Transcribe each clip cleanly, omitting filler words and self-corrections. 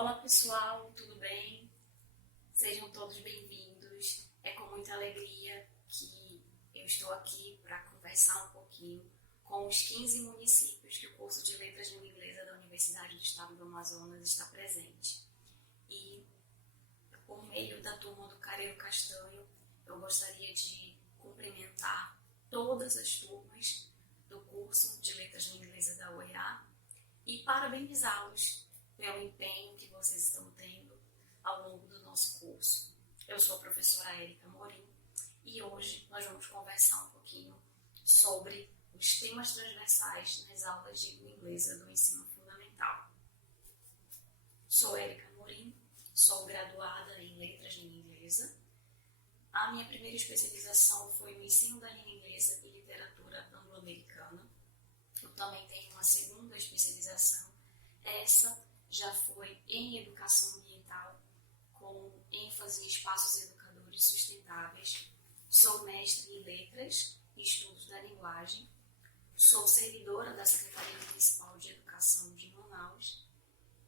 Olá pessoal, tudo bem? Sejam todos bem-vindos. É com muita alegria que eu estou aqui para conversar um pouquinho com os 15 municípios que o curso de Letras de Língua Inglesa da Universidade do Estado do Amazonas está presente. E por meio da turma do Careiro Castanho, eu gostaria de cumprimentar todas as turmas do curso de Letras de Língua Inglesa da UEA e parabenizá-los pelo empenho que vocês estão tendo ao longo do nosso curso. Eu sou a professora Érica Amorim e hoje nós vamos conversar um pouquinho sobre os temas transversais nas aulas de língua inglesa do ensino fundamental. Sou Érica Amorim, sou graduada em Letras de Língua Inglesa. A minha primeira especialização foi no ensino da língua inglesa e literatura anglo-americana. Eu também tenho uma segunda especialização, essa já foi em educação ambiental, com ênfase em espaços educadores sustentáveis. Sou mestre em letras e estudos da linguagem. Sou servidora da Secretaria Municipal de Educação de Manaus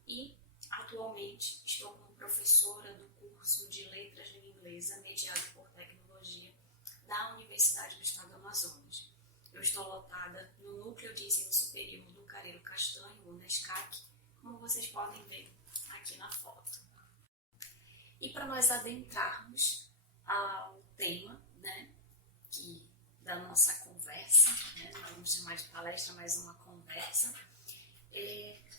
e, atualmente, estou como professora do curso de Letras de Língua Inglesa, mediado por tecnologia, da Universidade do Estado do Amazonas. Eu estou lotada no Núcleo de Ensino Superior do Careiro Castanho, o NESCAC, como vocês podem ver aqui na foto. E para nós adentrarmos ao tema, da nossa conversa, nós vamos chamar de palestra, mas uma conversa,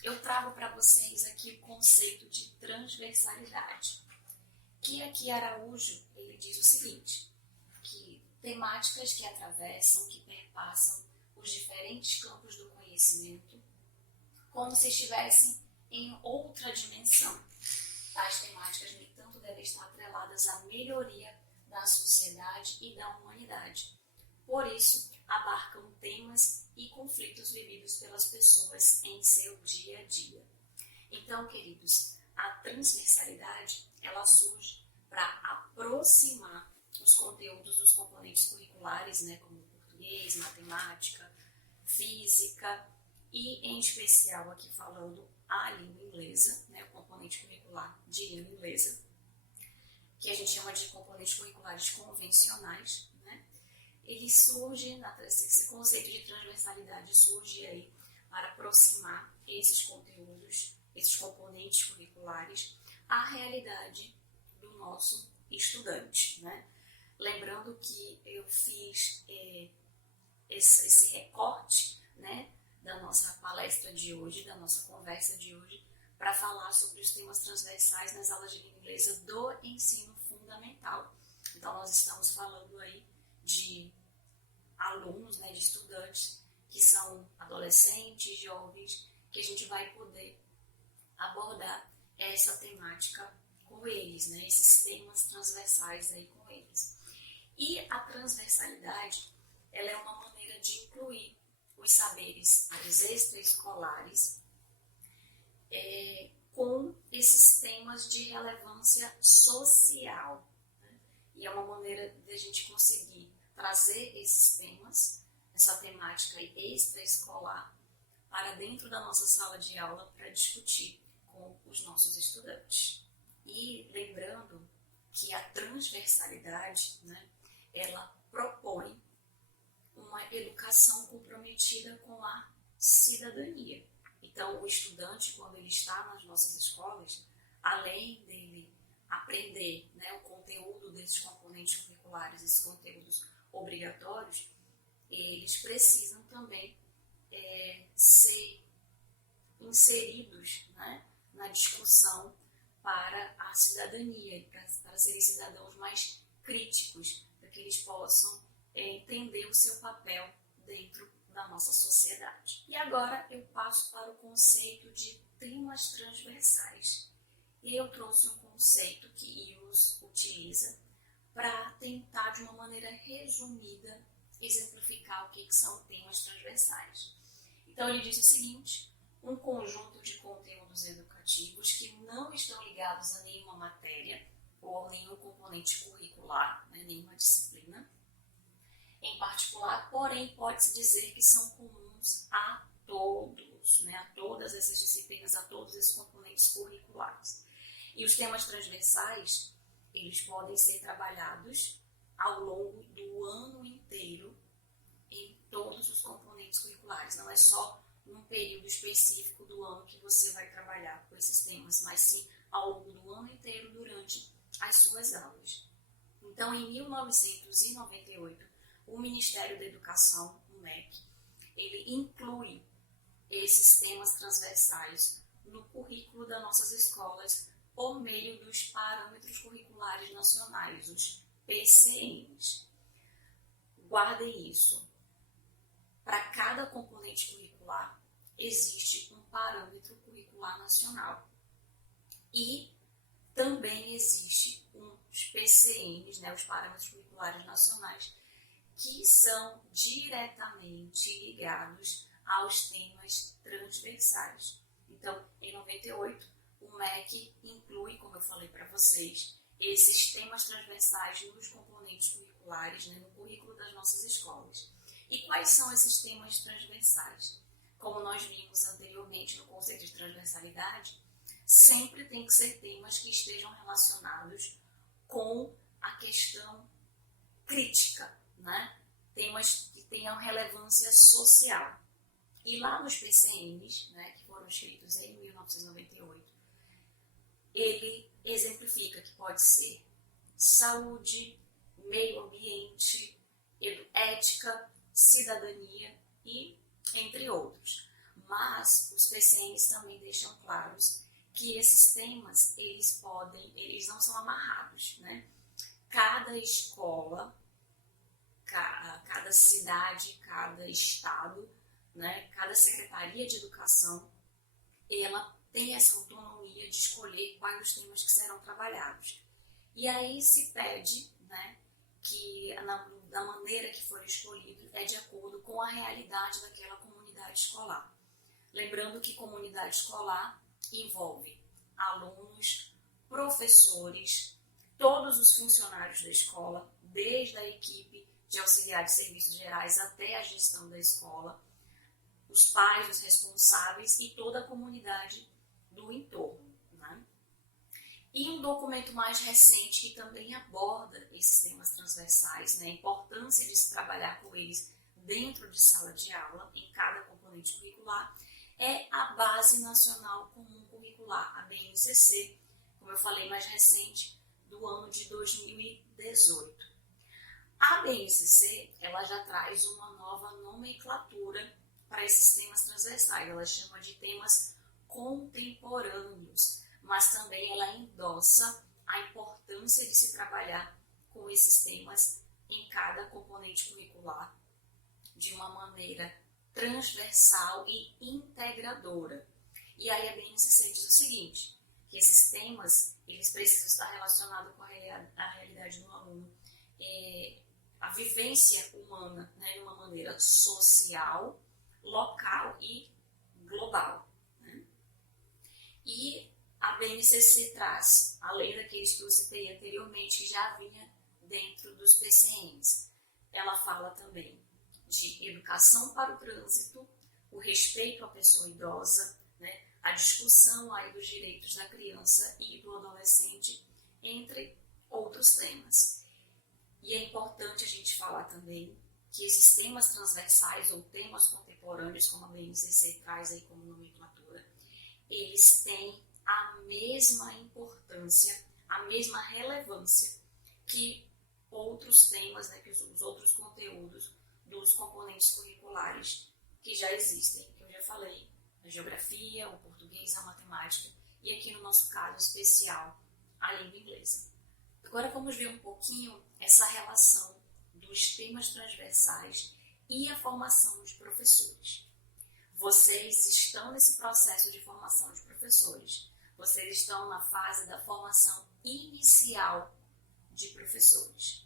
eu trago para vocês aqui o conceito de transversalidade, que aqui Araújo ele diz o seguinte, que temáticas que atravessam, que perpassam os diferentes campos do conhecimento, como se estivessem em outra dimensão. Tais temáticas, no entanto, devem estar atreladas à melhoria da sociedade e da humanidade. Por isso, abarcam temas e conflitos vividos pelas pessoas em seu dia a dia. Então, queridos, a transversalidade, ela surge para aproximar os conteúdos dos componentes curriculares, como português, matemática, física, e em especial aqui falando a língua inglesa, o componente curricular de língua inglesa, que a gente chama de componentes curriculares convencionais, ele surge, esse conceito de transversalidade surge aí para aproximar esses conteúdos, esses componentes curriculares, à realidade do nosso estudante, Lembrando que eu fiz esse recorte, da nossa palestra de hoje, da nossa conversa de hoje, para falar sobre os temas transversais nas aulas de língua inglesa do ensino fundamental. Então, nós estamos falando aí de alunos, de estudantes, que são adolescentes, jovens, que a gente vai poder abordar essa temática com eles, esses temas transversais aí com eles. E a transversalidade, ela é uma maneira de incluir os saberes extraescolares com esses temas de relevância social. E é uma maneira de a gente conseguir trazer esses temas, essa temática extraescolar, para dentro da nossa sala de aula para discutir com os nossos estudantes. E lembrando que a transversalidade, ela propõe uma educação comprometida com a cidadania. Então, o estudante, quando ele está nas nossas escolas, além dele aprender o conteúdo desses componentes curriculares, esses conteúdos obrigatórios, eles precisam também ser inseridos na discussão para a cidadania e para serem cidadãos mais críticos, para que eles possam entender o seu papel dentro da nossa sociedade. E agora eu passo para o conceito de temas transversais. E eu trouxe um conceito que IUS utiliza para tentar, de uma maneira resumida, exemplificar o que são temas transversais. Então ele diz o seguinte, um conjunto de conteúdos educativos que não estão ligados a nenhuma matéria ou a nenhum componente curricular, nenhuma disciplina, em particular, porém pode-se dizer que são comuns a todos, a todas essas disciplinas, a todos esses componentes curriculares. E os temas transversais, eles podem ser trabalhados ao longo do ano inteiro em todos os componentes curriculares. Não é só num período específico do ano que você vai trabalhar com esses temas, mas sim ao longo do ano inteiro durante as suas aulas. Então, em 1998, o Ministério da Educação, o MEC, ele inclui esses temas transversais no currículo das nossas escolas por meio dos parâmetros curriculares nacionais, os PCNs. Guardem isso. Para cada componente curricular, existe um parâmetro curricular nacional. E também existe os PCNs, os parâmetros curriculares nacionais, que são diretamente ligados aos temas transversais. Então, em 98, o MEC inclui, como eu falei para vocês, esses temas transversais nos componentes curriculares, no currículo das nossas escolas. E quais são esses temas transversais? Como nós vimos anteriormente no conceito de transversalidade, sempre tem que ser temas que estejam relacionados com a questão crítica, temas que tenham relevância social. E lá nos PCNs, que foram escritos em 1998, ele exemplifica que pode ser saúde, meio ambiente, ética, cidadania e entre outros. Mas os PCNs também deixam claros que esses temas, eles não são amarrados, Cada escola, cada cidade, cada estado, cada secretaria de educação, ela tem essa autonomia de escolher quais os temas que serão trabalhados. E aí se pede, que da maneira que for escolhido é de acordo com a realidade daquela comunidade escolar. Lembrando que comunidade escolar envolve alunos, professores, todos os funcionários da escola, desde a equipe de auxiliar de serviços gerais até a gestão da escola, os pais, os responsáveis e toda a comunidade do entorno. E um documento mais recente que também aborda esses temas transversais, a importância de se trabalhar com eles dentro de sala de aula, em cada componente curricular, é a Base Nacional Comum Curricular, a BNCC, como eu falei, mais recente, do ano de 2018. A BNCC, ela já traz uma nova nomenclatura para esses temas transversais, ela chama de temas contemporâneos, mas também ela endossa a importância de se trabalhar com esses temas em cada componente curricular de uma maneira transversal e integradora. E aí a BNCC diz o seguinte, que esses temas, eles precisam estar relacionados com a realidade do aluno, a vivência humana, de uma maneira social, local e global. E a BNCC traz, além daqueles que eu citei anteriormente, que já vinha dentro dos PCNs, ela fala também de educação para o trânsito, o respeito à pessoa idosa, a discussão aí dos direitos da criança e do adolescente, entre outros temas. E é importante a gente falar também que esses temas transversais ou temas contemporâneos, como a BNCC traz aí como nomenclatura, eles têm a mesma importância, a mesma relevância que outros temas, que os outros conteúdos dos componentes curriculares que já existem, que eu já falei, a geografia, o português, a matemática e aqui no nosso caso especial, a língua inglesa. Agora vamos ver um pouquinho essa relação dos temas transversais e a formação dos professores. Vocês estão nesse processo de formação de professores. Vocês estão na fase da formação inicial de professores,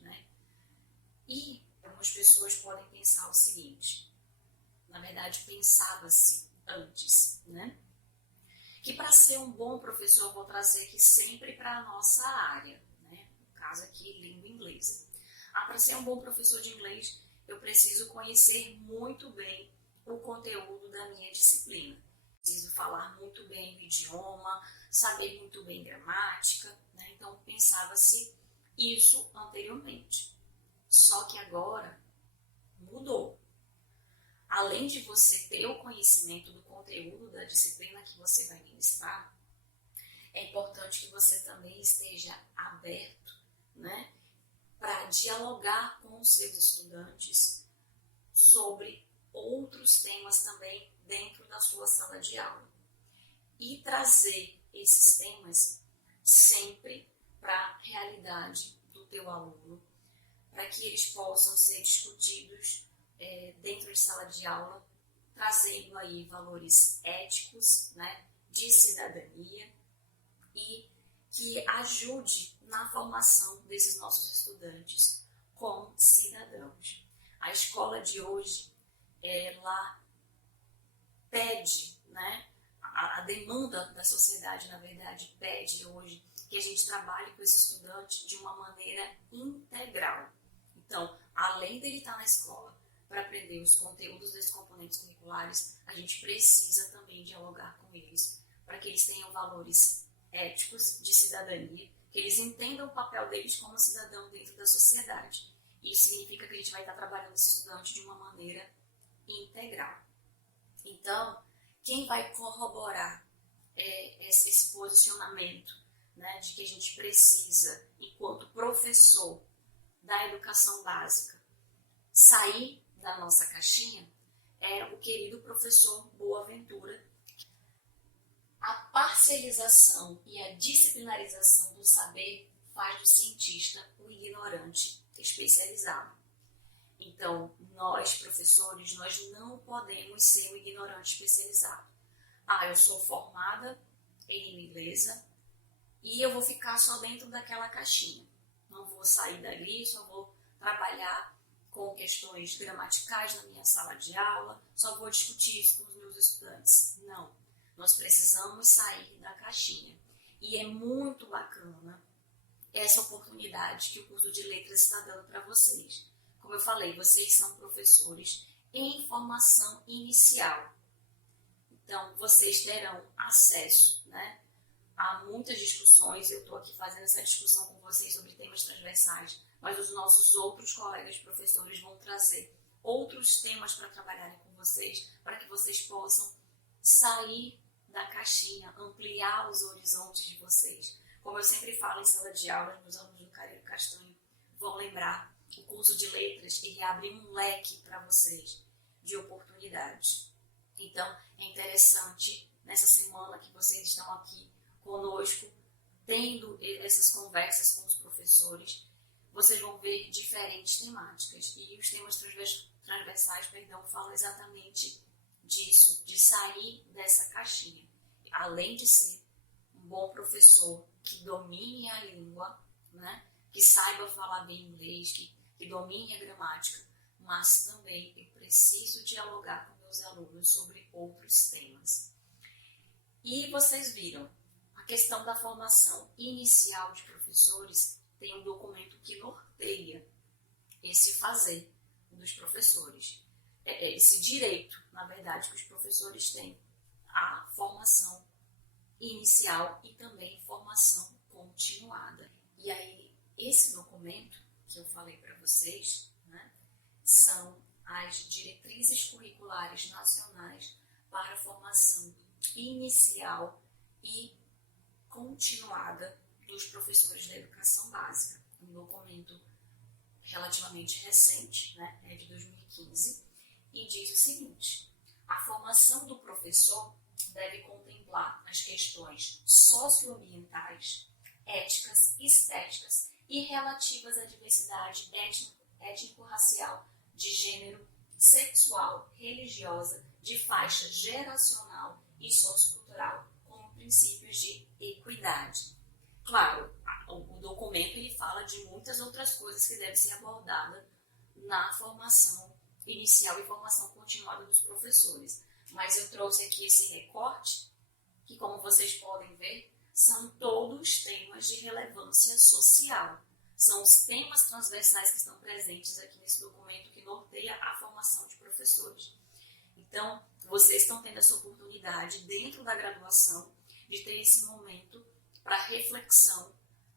E algumas pessoas podem pensar o seguinte, na verdade pensava-se antes, que para ser um bom professor eu vou trazer aqui sempre para a nossa área, no caso aqui, língua inglesa. Para ser um bom professor de inglês, eu preciso conhecer muito bem o conteúdo da minha disciplina. Preciso falar muito bem o idioma, saber muito bem gramática, né? Então pensava-se isso anteriormente. Só que agora mudou. Além de você ter o conhecimento do conteúdo da disciplina que você vai ministrar, é importante que você também esteja aberto, né, para dialogar com os seus estudantes sobre outros temas também dentro da sua sala de aula. E trazer esses temas sempre para a realidade do teu aluno, para que eles possam ser discutidos dentro de sala de aula, trazendo aí valores éticos, né, de cidadania, e que ajude na formação desses nossos estudantes como cidadãos. A escola de hoje, ela pede, né, a demanda da sociedade, na verdade, pede hoje que a gente trabalhe com esse estudante de uma maneira integral. Então, além dele estar na escola para aprender os conteúdos desses componentes curriculares, a gente precisa também dialogar com eles para que eles tenham valores éticos de cidadania, que eles entendam o papel deles como cidadão dentro da sociedade. Isso significa que a gente vai estar trabalhando esse estudante de uma maneira integral. Então, quem vai corroborar esse posicionamento, né, de que a gente precisa, enquanto professor da educação básica, sair da nossa caixinha, é o querido professor Boaventura. A parcialização e a disciplinarização do saber faz do cientista um ignorante especializado. Então, nós, professores, nós não podemos ser um ignorante especializado. Eu sou formada em língua inglesa e eu vou ficar só dentro daquela caixinha. Não vou sair dali, só vou trabalhar com questões gramaticais na minha sala de aula, só vou discutir isso com os meus estudantes. Não, nós precisamos sair da caixinha. E é muito bacana essa oportunidade que o curso de letras está dando para vocês. Como eu falei, vocês são professores em formação inicial. Então, vocês terão acesso, né, a muitas discussões. Eu estou aqui fazendo essa discussão com vocês sobre temas transversais, mas os nossos outros colegas professores vão trazer outros temas para trabalharem com vocês, para que vocês possam sair da caixinha, ampliar os horizontes de vocês. Como eu sempre falo em sala de aula, meus alunos do Careiro Castanho vão lembrar, o curso de letras, ele abre um leque para vocês de oportunidades. Então, é interessante, nessa semana que vocês estão aqui conosco, tendo essas conversas com os professores, vocês vão ver diferentes temáticas. E os temas transversais, falam exatamente disso, de sair dessa caixinha. Além de ser um bom professor que domine a língua, né, que saiba falar bem inglês, que domine a gramática, mas também eu preciso dialogar com meus alunos sobre outros temas. E vocês viram, a questão da formação inicial de professores tem um documento que norteia esse fazer dos professores. Esse direito, na verdade, que os professores têm à formação inicial e também formação continuada. E aí, esse documento que eu falei para vocês, né, são as diretrizes curriculares nacionais para a formação inicial e continuada dos professores da educação básica. Um documento relativamente recente, né, é de 2015, e diz o seguinte: a formação do professor deve contemplar as questões socioambientais, éticas, estéticas e relativas à diversidade étnico-racial, de gênero, sexual, religiosa, de faixa geracional e sociocultural, como princípios de equidade. Claro, o documento ele fala de muitas outras coisas que devem ser abordadas na formação inicial e formação continuada dos professores. Mas eu trouxe aqui esse recorte, que, como vocês podem ver, são todos temas de relevância social. São os temas transversais que estão presentes aqui nesse documento que norteia a formação de professores. Então, vocês estão tendo essa oportunidade, dentro da graduação, de ter esse momento para reflexão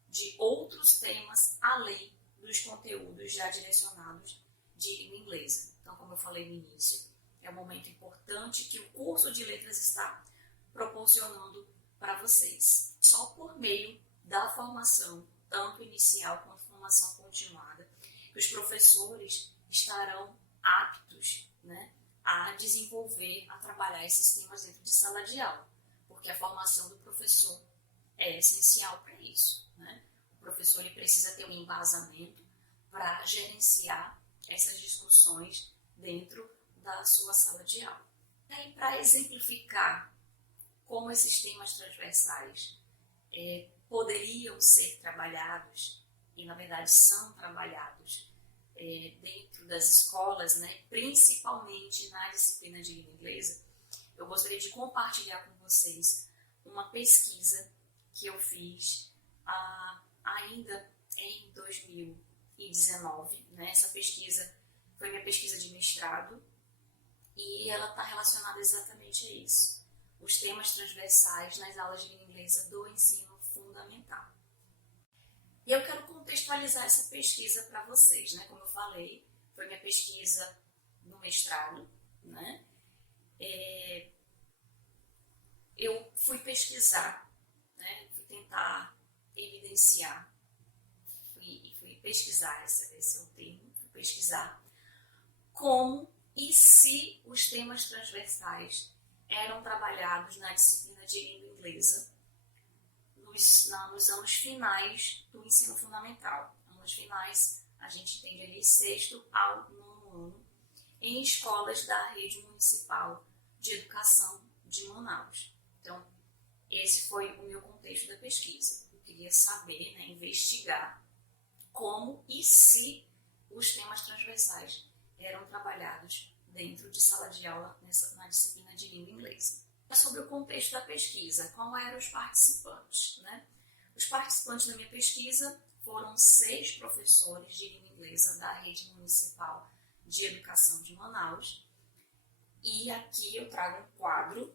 de outros temas além dos conteúdos já direcionados de língua inglesa. Então, como eu falei no início, é um momento importante que o curso de letras está proporcionando para vocês. Só por meio da formação, tanto inicial quanto formação continuada, que os professores estarão aptos, né, a desenvolver, a trabalhar esses temas dentro de sala de aula, porque a formação do professor é essencial para isso, né? O professor ele precisa ter um embasamento para gerenciar essas discussões dentro da sua sala de aula. E aí, para exemplificar como esses temas transversais poderiam ser trabalhados, e na verdade são trabalhados dentro das escolas, né, principalmente na disciplina de língua inglesa, eu gostaria de compartilhar com vocês uma pesquisa que eu fiz ainda em 2019. Né? Essa pesquisa foi minha pesquisa de mestrado e ela está relacionada exatamente a isso. Os temas transversais nas aulas de língua inglesa do ensino fundamental. E eu quero contextualizar essa pesquisa para vocês, né? Como eu falei, foi minha pesquisa no mestrado, né? Eu fui pesquisar, né? Fui tentar evidenciar, fui pesquisar, esse é o termo, fui pesquisar como e se os temas transversais eram trabalhados na disciplina de língua inglesa nos anos finais do ensino fundamental. Anos finais, a gente entende ali 6º ao 9º ano, em escolas da rede municipal de educação de Manaus. Então, esse foi o meu contexto da pesquisa. Eu queria saber, né, investigar como e se os temas transversais eram trabalhados dentro de sala de aula na disciplina de língua inglesa. Sobre o contexto da pesquisa, qual eram os participantes, né? Os participantes da minha pesquisa foram 6 professores de língua inglesa da rede municipal de educação de Manaus. E aqui eu trago um quadro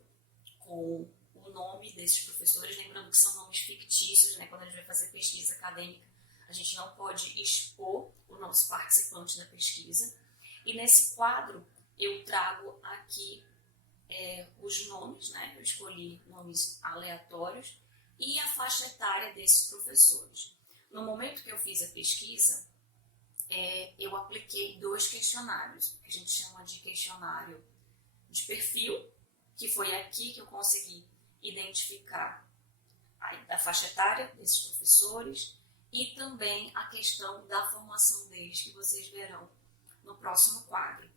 com o nome desses professores, lembrando que são nomes fictícios, né? Quando a gente vai fazer pesquisa acadêmica, a gente não pode expor o nosso participante da pesquisa. E nesse quadro eu trago aqui os nomes, né? Eu escolhi nomes aleatórios e a faixa etária desses professores. No momento que eu fiz a pesquisa, eu apliquei 2 questionários, que a gente chama de questionário de perfil, que foi aqui que eu consegui identificar a faixa etária desses professores e também a questão da formação deles, que vocês verão no próximo quadro.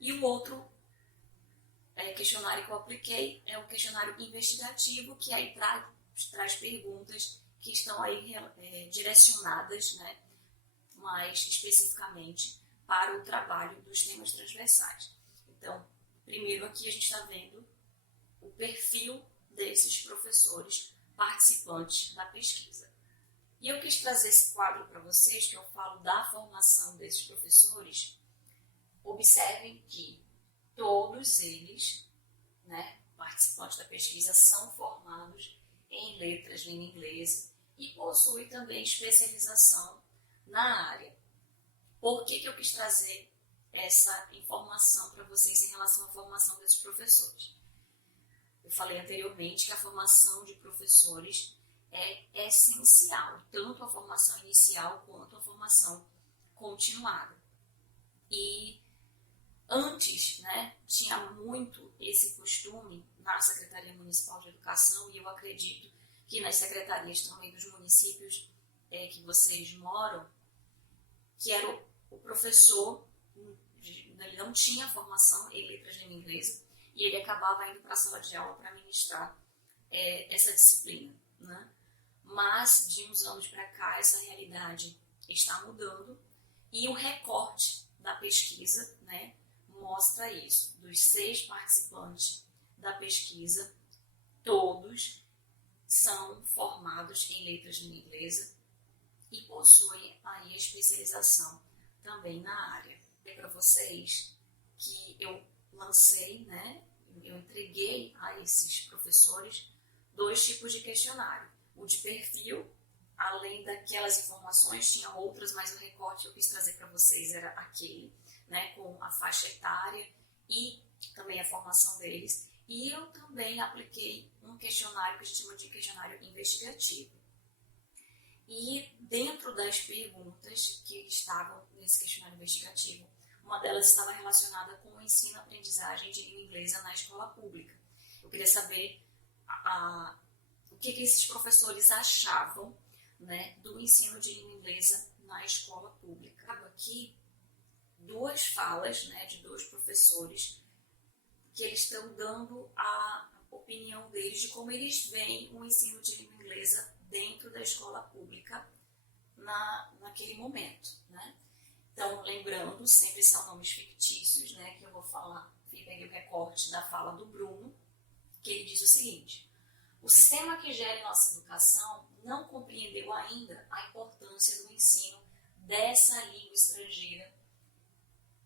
E o outro questionário que eu apliquei é o questionário investigativo, que aí traz perguntas que estão aí direcionadas, né, mais especificamente para o trabalho dos temas transversais. Então, primeiro aqui a gente está vendo o perfil desses professores participantes da pesquisa. E eu quis trazer esse quadro para vocês, que eu falo da formação desses professores. Observem que todos eles, né, participantes da pesquisa, são formados em letras de língua inglesa e possuem também especialização na área. Por que eu quis trazer essa informação para vocês em relação à formação desses professores? Eu falei anteriormente que a formação de professores é essencial, tanto a formação inicial quanto a formação continuada. E antes, né, tinha muito esse costume na Secretaria Municipal de Educação, e eu acredito que nas secretarias também dos municípios que vocês moram, que era o professor, ele não tinha formação em letras de língua inglesa, e ele acabava indo para a sala de aula para ministrar essa disciplina, né? Mas, de uns anos para cá, essa realidade está mudando, e o recorte da pesquisa, né, mostra isso. Dos 6 participantes da pesquisa, todos são formados em letras de língua inglesa e possuem aí a especialização também na área. Para vocês que eu lancei, né, eu entreguei a esses professores 2 tipos de questionário. O de perfil, além daquelas informações, tinha outras, mas o recorte que eu quis trazer para vocês era aquele, né, com a faixa etária e também a formação deles. E eu também apliquei um questionário que a gente chama de questionário investigativo. E dentro das perguntas que estavam nesse questionário investigativo, uma delas estava relacionada com o ensino-aprendizagem de língua inglesa na escola pública. Eu queria saber o que esses professores achavam, né, do ensino de língua inglesa na escola pública. Trago aqui 2 falas, né, de 2 professores que eles estão dando a opinião deles de como eles veem o ensino de língua inglesa dentro da escola pública naquele momento, né? Então, lembrando, sempre são nomes fictícios, né, que eu vou falar. Peguei o recorte da fala do Bruno, que ele diz o seguinte: o sistema que gera nossa educação não compreendeu ainda a importância do ensino dessa língua estrangeira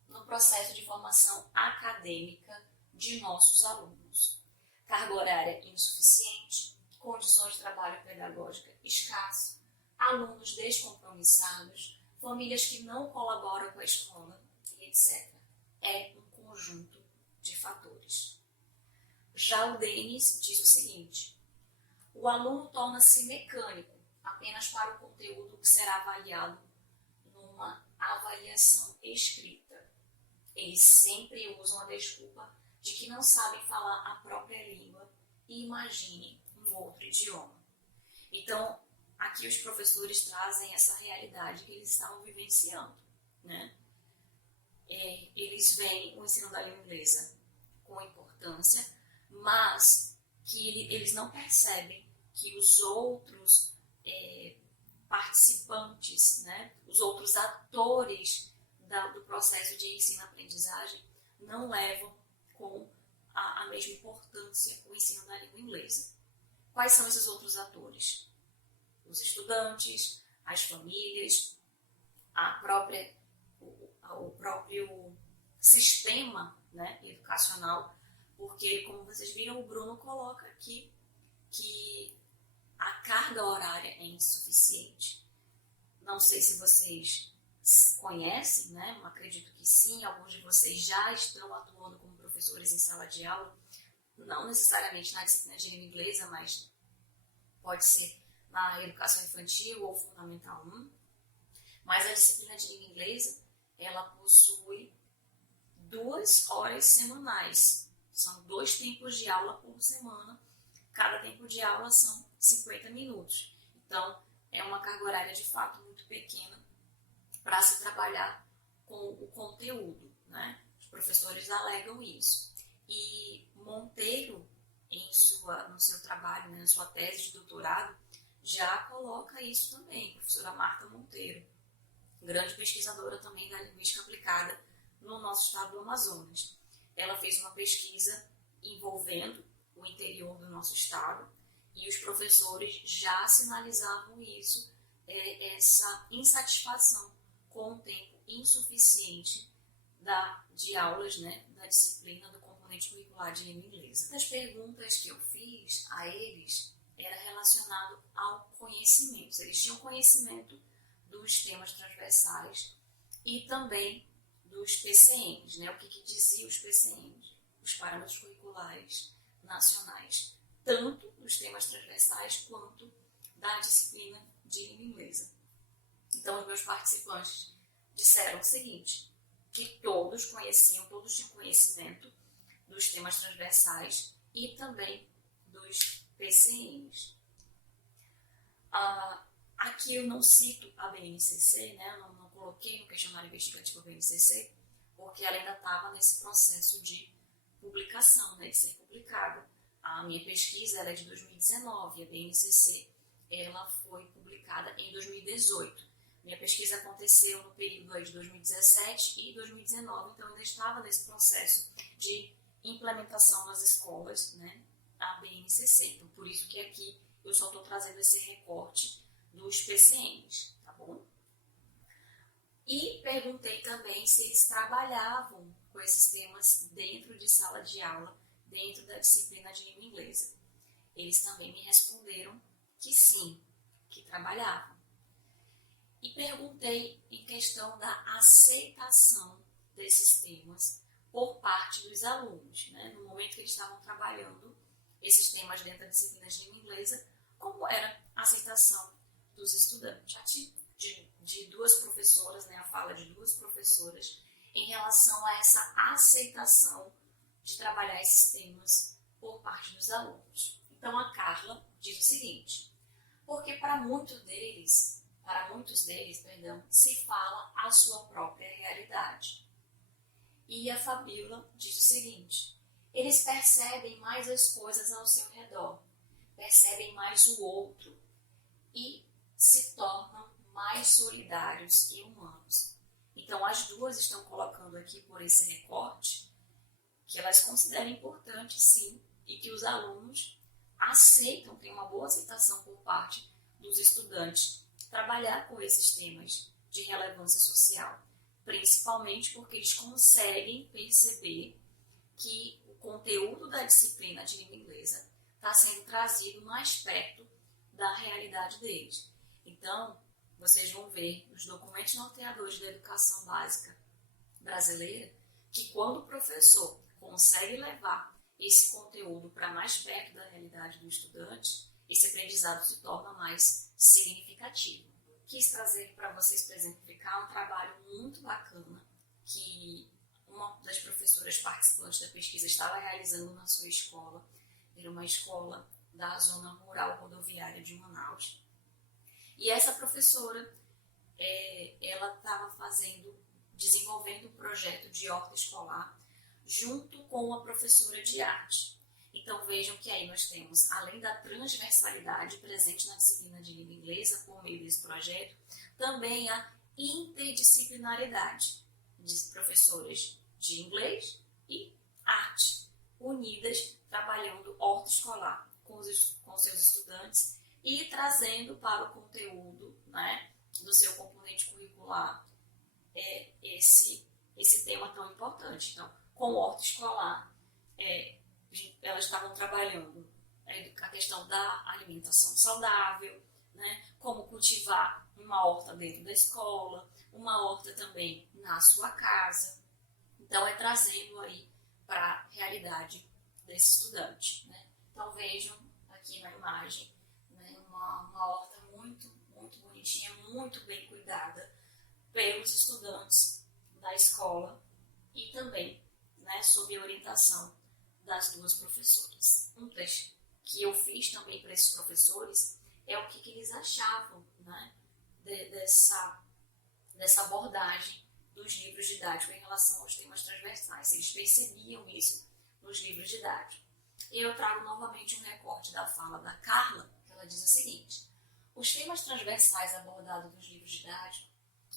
no processo de formação acadêmica de nossos alunos. Carga horária insuficiente, condições de trabalho pedagógica escasso, alunos descompromissados, famílias que não colaboram com a escola, e etc. É um conjunto de fatores. Já o Denis diz o seguinte: o aluno torna-se mecânico apenas para o conteúdo que será avaliado numa avaliação escrita. Eles sempre usam a desculpa de que não sabem falar a própria língua e imaginem um outro idioma. Então, aqui os professores trazem essa realidade que eles estavam vivenciando, né? Eles veem o ensino da língua inglesa com importância, mas que eles não percebem que os outros participantes, né, os outros atores do processo de ensino-aprendizagem não levam com a mesma importância o ensino da língua inglesa. Quais são esses outros atores? Os estudantes, as famílias, o próprio sistema, né, educacional, porque, como vocês viram, o Bruno coloca aqui que a carga horária é insuficiente. Não sei se vocês conhecem, né? Eu acredito que sim, alguns de vocês já estão atuando como professores em sala de aula, não necessariamente na disciplina de língua inglesa, mas pode ser na educação infantil ou fundamental 1. Mas a disciplina de língua inglesa, ela possui 2 horas semanais. São 2 tempos de aula por semana. Cada tempo de aula são 50 minutos. Então, é uma carga horária de fato muito pequena para se trabalhar com o conteúdo, né? Os professores alegam isso. E Monteiro, no seu trabalho, né, na sua tese de doutorado, já coloca isso também, a professora Marta Monteiro, grande pesquisadora também da linguística aplicada no nosso estado do Amazonas. Ela fez uma pesquisa envolvendo o interior do nosso estado e os professores já sinalizavam isso, essa insatisfação com o tempo insuficiente de aulas, né, da disciplina do componente curricular de língua inglesa. As perguntas que eu fiz a eles era relacionado ao conhecimento. Eles tinham conhecimento dos temas transversais e também dos PCNs, né? O que diziam os PCNs, os parâmetros curriculares nacionais, tanto dos temas transversais quanto da disciplina de língua inglesa. Então, os meus participantes disseram o seguinte, que todos tinham conhecimento dos temas transversais e também dos PCNs. Aqui eu não cito a BNCC, né? Eu não coloquei no questionário investigativo a BNCC, porque ela ainda estava nesse processo de publicação, né? De ser publicada. A minha pesquisa era de 2019, a BNCC ela foi publicada em 2018. Minha pesquisa aconteceu no período aí de 2017 e 2019, então eu ainda estava nesse processo de implementação nas escolas, né, a BNCC. Então, por isso que aqui eu só estou trazendo esse recorte dos PCNs, tá bom? E perguntei também se eles trabalhavam com esses temas dentro de sala de aula, dentro da disciplina de língua inglesa. eles também me responderam que sim, que trabalhavam. E perguntei em questão da aceitação desses temas por parte dos alunos, né? No momento que eles estavam trabalhando esses temas dentro da disciplina de língua inglesa, como era a aceitação dos estudantes. De duas professoras, né? A fala de duas professoras em relação a essa aceitação de trabalhar esses temas por parte dos alunos. Então, a Carla diz o seguinte: porque para muitos deles, se fala a sua própria realidade. E a Fabíola diz o seguinte: eles percebem mais as coisas ao seu redor, percebem mais o outro e se tornam mais solidários e humanos. Então, as duas estão colocando aqui por esse recorte que elas consideram importante, sim, e que os alunos aceitam, tem uma boa aceitação por parte dos estudantes, trabalhar com esses temas de relevância social, principalmente porque eles conseguem perceber que o conteúdo da disciplina de língua inglesa está sendo trazido mais perto da realidade deles. Então, vocês vão ver nos documentos norteadores da educação básica brasileira que quando o professor consegue levar esse conteúdo para mais perto da realidade do estudante, esse aprendizado se torna mais significativo. Quis trazer para vocês, para exemplificar, um trabalho muito bacana que uma das professoras participantes da pesquisa estava realizando na sua escola. Era uma escola da zona rural rodoviária de Manaus. E essa professora, ela estava desenvolvendo um projeto de horta escolar junto com a professora de arte. Então vejam que aí nós temos, além da transversalidade presente na disciplina de língua inglesa por meio desse projeto, também a interdisciplinaridade de professoras de inglês e arte, unidas, trabalhando horta escolar com seus estudantes e trazendo para o conteúdo, né, do seu componente curricular esse tema tão importante. Então, com horta escolar, elas estavam trabalhando a questão da alimentação saudável, né, como cultivar uma horta dentro da escola, uma horta também na sua casa. Então, trazendo aí para a realidade desse estudante, né? Então, vejam aqui na imagem, né, uma horta muito, muito bonitinha, muito bem cuidada pelos estudantes da escola e também, né, sob a orientação das duas professoras. Um teste que eu fiz também para esses professores é o que eles achavam, né, dessa abordagem dos livros didáticos em relação aos temas transversais. Eles percebiam isso nos livros didáticos. E eu trago novamente um recorte da fala da Carla, que ela diz o seguinte: os temas transversais abordados nos livros didáticos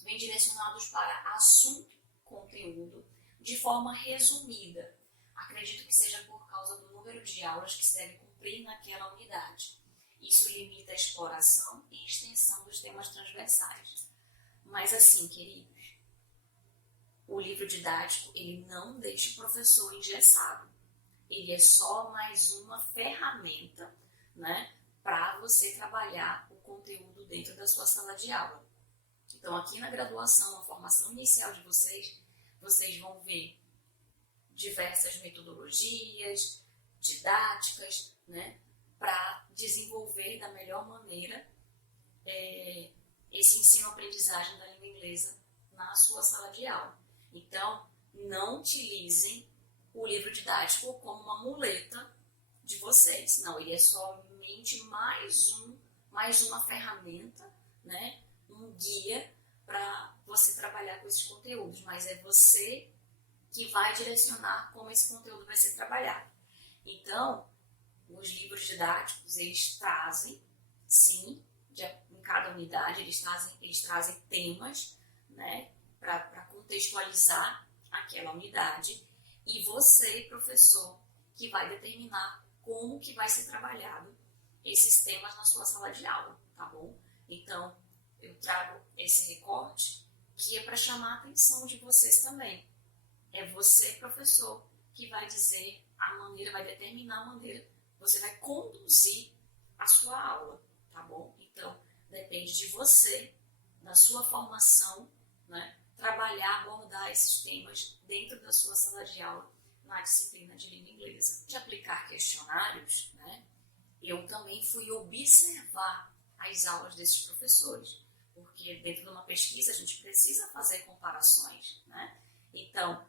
vêm direcionados para assunto, conteúdo, de forma resumida. Acredito que seja por causa do número de aulas que se deve cumprir naquela unidade. Isso limita a exploração e extensão dos temas transversais. Mas assim, queridos, o livro didático, ele não deixa o professor engessado. Ele é só mais uma ferramenta, né, para você trabalhar o conteúdo dentro da sua sala de aula. Então, aqui na graduação, na formação inicial de vocês vão ver diversas metodologias didáticas, né, para desenvolver da melhor maneira esse ensino-aprendizagem da língua inglesa na sua sala de aula. Então, não utilizem o livro didático como uma muleta de vocês. Não, ele é somente mais uma ferramenta, né, um guia para você trabalhar com esses conteúdos, mas é você que vai direcionar como esse conteúdo vai ser trabalhado. Então, os livros didáticos, eles trazem, sim, em cada unidade, eles trazem temas, né, para contextualizar aquela unidade, e você, professor, que vai determinar como que vai ser trabalhado esses temas na sua sala de aula, tá bom? Então, eu trago esse recorte que é para chamar a atenção de vocês também. É você, professor, que vai dizer vai determinar a maneira, você vai conduzir a sua aula, tá bom? Então, depende de você, da sua formação, né? Trabalhar, abordar esses temas dentro da sua sala de aula na disciplina de língua inglesa. De aplicar questionários, né? Eu também fui observar as aulas desses professores, porque dentro de uma pesquisa a gente precisa fazer comparações, né? Então,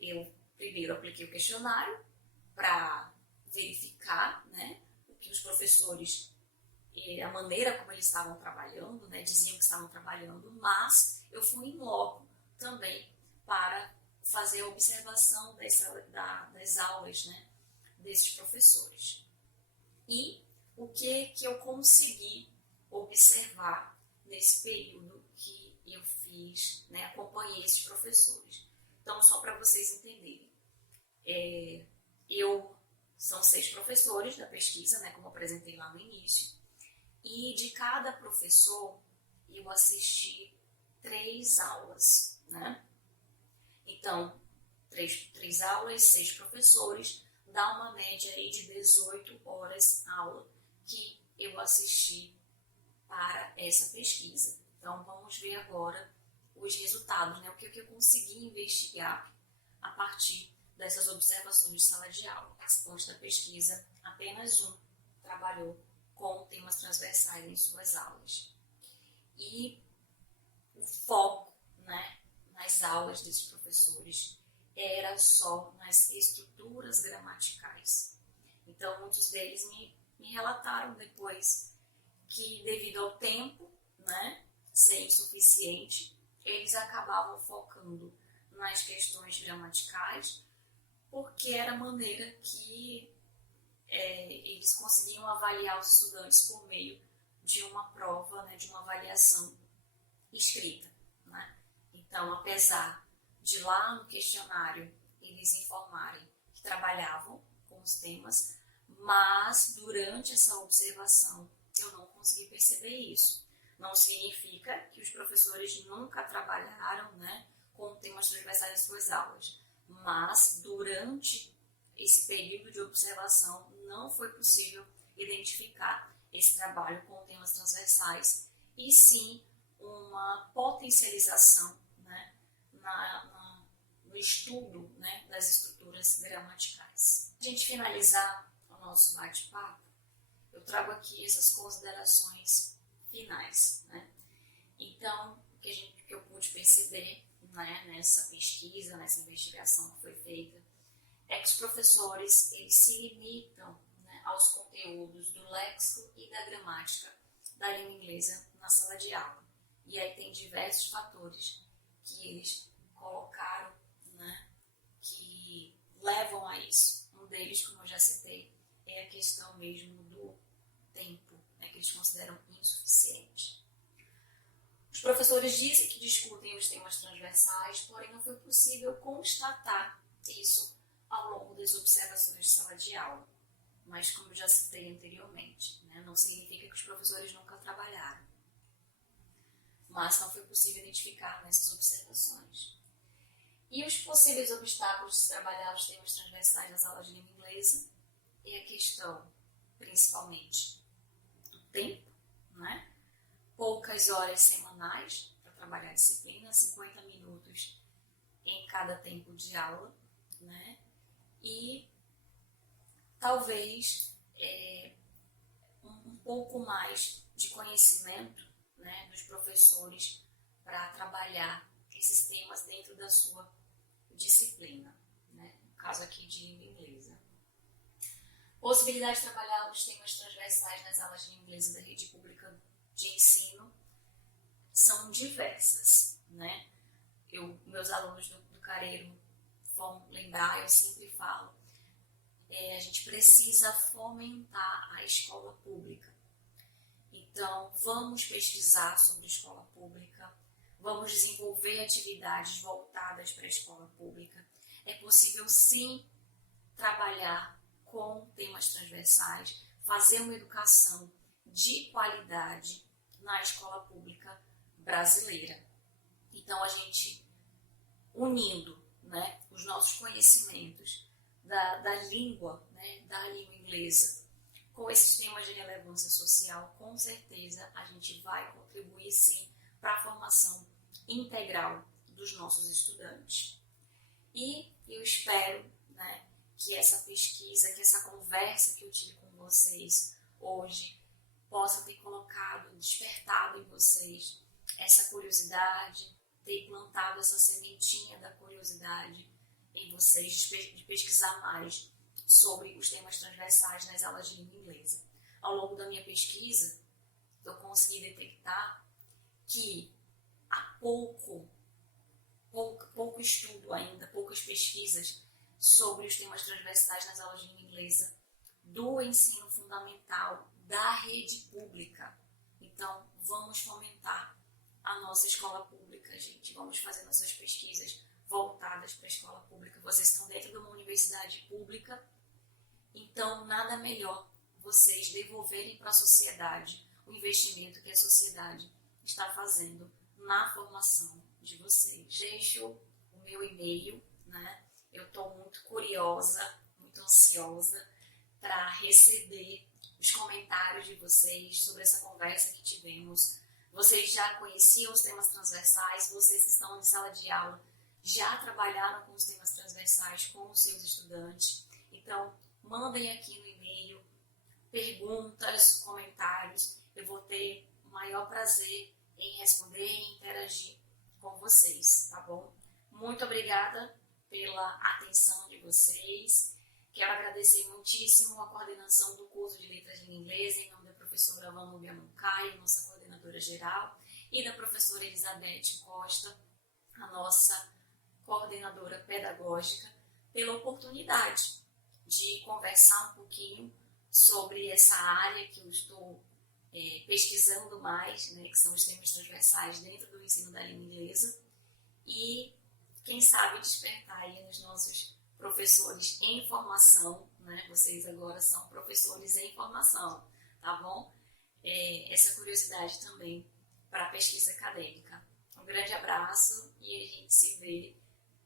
eu primeiro apliquei o questionário para verificar, né, o que os professores, a maneira como eles estavam trabalhando, né, diziam que estavam trabalhando, mas eu fui em loco também para fazer a observação das aulas, né, desses professores. E o que eu consegui observar nesse período que eu fiz, né, acompanhei esses professores. Então, só para vocês entenderem, são 6 professores da pesquisa, né, como eu apresentei lá no início, e de cada professor eu assisti 3 aulas, né? Então, 3 aulas, 6 professores, dá uma média aí de 18 horas aula que eu assisti para essa pesquisa. Então, vamos ver agora os resultados, né? O que eu consegui investigar a partir dessas observações de sala de aula. Participante da pesquisa, apenas um trabalhou com temas transversais em suas aulas. E o foco, né, nas aulas desses professores era só nas estruturas gramaticais. Então, muitos deles me relataram depois que, devido ao tempo, né, ser insuficiente, eles acabavam focando nas questões gramaticais, porque era a maneira que eles conseguiam avaliar os estudantes por meio de uma prova, né, de uma avaliação escrita, né? Então, apesar de lá no questionário eles informarem que trabalhavam com os temas, mas durante essa observação eu não consegui perceber isso. Não significa que os professores nunca trabalharam, né, com temas transversais em suas aulas, mas durante esse período de observação não foi possível identificar esse trabalho com temas transversais e sim uma potencialização, né, no estudo, né, das estruturas gramaticais. Para a gente finalizar o nosso bate-papo, eu trago aqui essas considerações finais, né? Então, o que eu pude perceber, né, nessa pesquisa, nessa investigação que foi feita, é que os professores eles se limitam, né, aos conteúdos do léxico e da gramática da língua inglesa na sala de aula. E aí tem diversos fatores que eles colocaram, né, que levam a isso. Um deles, como eu já citei, é a questão mesmo do tempo, né, que eles consideram insuficiente. Os professores dizem que discutem os temas transversais, porém não foi possível constatar isso ao longo das observações de sala de aula. Mas, como eu já citei anteriormente, né, não significa que os professores nunca trabalharam. Mas não foi possível identificar nessas observações. E os possíveis obstáculos de se trabalhar os temas transversais nas aulas de língua inglesa é a questão, principalmente, do tempo, né? Poucas horas semanais para trabalhar a disciplina, 50 minutos em cada tempo de aula, né? E talvez um pouco mais de conhecimento, né, dos professores para trabalhar esses temas dentro da sua disciplina, né? No caso aqui de língua inglesa. Possibilidade de trabalhar os temas transversais nas aulas de língua inglesa da rede pública de ensino são diversas, né? Meus alunos do Careiro vão lembrar, eu sempre falo, a gente precisa fomentar a escola pública. Então, vamos pesquisar sobre a escola pública, vamos desenvolver atividades voltadas para a escola pública. É possível, sim, trabalhar com temas transversais, fazer uma educação de qualidade na escola pública brasileira. Então, a gente, unindo, né, os nossos conhecimentos da língua, né, da língua inglesa, com esses temas de relevância social, com certeza a gente vai contribuir sim para a formação integral dos nossos estudantes. E eu espero, né, que essa pesquisa, que essa conversa que eu tive com vocês hoje possa ter colocado, despertado em vocês essa curiosidade, ter plantado essa sementinha da curiosidade em vocês de pesquisar mais sobre os temas transversais nas aulas de língua inglesa. Ao longo da minha pesquisa, eu consegui detectar que há pouco estudo ainda, poucas pesquisas sobre os temas transversais nas aulas de língua inglesa do ensino fundamental da rede pública. Então, vamos fomentar a nossa escola pública, gente. Vamos fazer nossas pesquisas voltadas para a escola pública. Vocês estão dentro de uma universidade pública, então nada melhor vocês devolverem para a sociedade o investimento que a sociedade está fazendo na formação de vocês. Deixo o meu e-mail, né? Eu estou muito curiosa, muito ansiosa para receber os comentários de vocês sobre essa conversa que tivemos. Vocês já conheciam os temas transversais, vocês que estão em sala de aula já trabalharam com os temas transversais com os seus estudantes. Então, mandem aqui no e-mail perguntas, comentários. Eu vou ter o maior prazer em responder e interagir com vocês, tá bom? Muito obrigada pela atenção de vocês. Quero agradecer muitíssimo a coordenação do curso de Letras de Língua Inglesa, em nome da professora Vanúbia Moncaio, nossa coordenadora geral, e da professora Elizabeth Costa, a nossa coordenadora pedagógica, pela oportunidade de conversar um pouquinho sobre essa área que eu estou pesquisando mais, né, que são os temas transversais dentro do ensino da língua inglesa, e quem sabe despertar aí nos nossos professores em formação, né? Vocês agora são professores em formação, tá bom? Essa curiosidade também para a pesquisa acadêmica. Um grande abraço e a gente se vê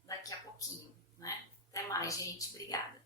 daqui a pouquinho, né? Até mais, gente. Obrigada.